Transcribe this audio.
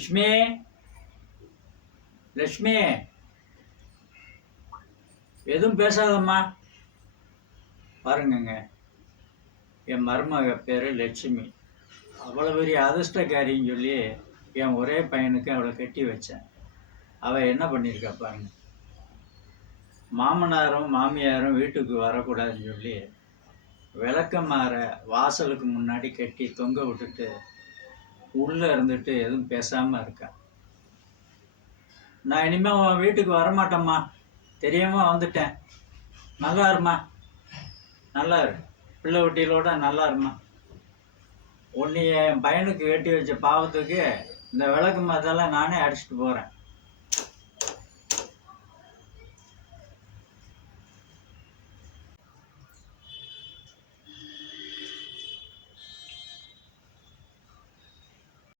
லட்சுமி, லட்சுமி, எதுவும் பேசாதம்மா. பாருங்கங்க, என் மருமக பேர் லட்சுமி. அவ்வளோ பெரிய அதிர்ஷ்டக்காரின்னு சொல்லி என் ஒரே பையனுக்கு அவளை கட்டி வச்சேன். அவள் என்ன பண்ணியிருக்கா பாருங்க. மாமனாரும் மாமியாரும் வீட்டுக்கு வரக்கூடாதுன்னு சொல்லி விளக்கமாற வாசலுக்கு முன்னாடி கட்டி தொங்க விட்டுட்டு உள்ளே இருந்துட்டு எதுவும் பேசாமல் இருக்கா. நான் இனிமேல் உன் வீட்டுக்கு வரமாட்டேம்மா, தெரியாமல் வந்துட்டேன். நல்லா இருமா, நல்லா இரு, பிள்ளை குட்டிகளோட நல்லா இருமா. உன்னை என் பையனுக்கு கட்டி வச்ச பாவத்துக்கு இந்த விளக்கு மரத்தெல்லாம் நானே அடிச்சுட்டு போகிறேன்.